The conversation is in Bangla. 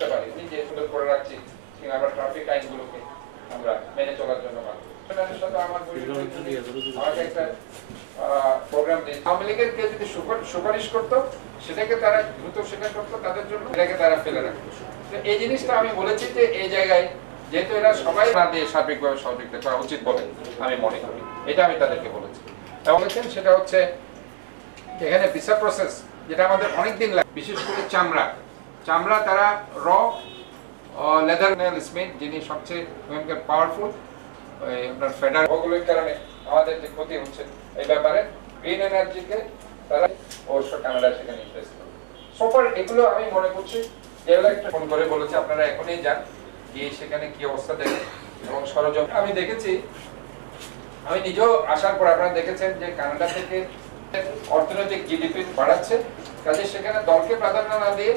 করতে পারি, নিজে সুন্দর করে রাখছি, কিংবা আমরা ট্রাফিক আইনগুলোকে আমরা মেনে চলার জন্য আমাকে একটা প্রোগ্রাম দিয়ে আওয়ামী লীগের কেউ যদি সুপারিশ করতো সেটাকে তারা দ্রুত স্বীকার করতো, তাদের জন্য এটাকে তারা ফেলে রাখতো। এই জিনিসটা আমি বলেছি যে এই জায়গায় যেহেতু এরা সবাই না দিয়ে সার্বিকভাবে সহযোগিতা করা উচিত বলে আমি মনে করি, এটা আমি তাদেরকে বলেছি। বলেছেন সেটা হচ্ছে এখানে ভিসা প্রসেস যেটা আমাদের অনেকদিন লাগে, বিশেষ করে চামড়া তারা র লেদার স্মিথ যিনি সবচেয়ে পাওয়ারফুল আপনার ফেডার ওগুলোর কারণে আমাদের যে ক্ষতি হচ্ছে এই ব্যাপারে গ্রিন এনার্জিকে তারা অবশ্য কানাডা সেখানে ইনভেস্ট করবে। সোফার এগুলো আমি মনে করছি যেগুলো একটা ফোন করে বলেছে আপনারা এখনই যান, গিয়ে সেখানে কি অবস্থা দেখেন এবং সরজম আমি দেখেছি, আমি নিজেও আসার পর আপনারা দেখেছেন যে কানাডা থেকে অর্থনৈতিক জিডিপি বাড়াচ্ছে, কাজে সেখানে দলকে প্রাধান্য না দিয়ে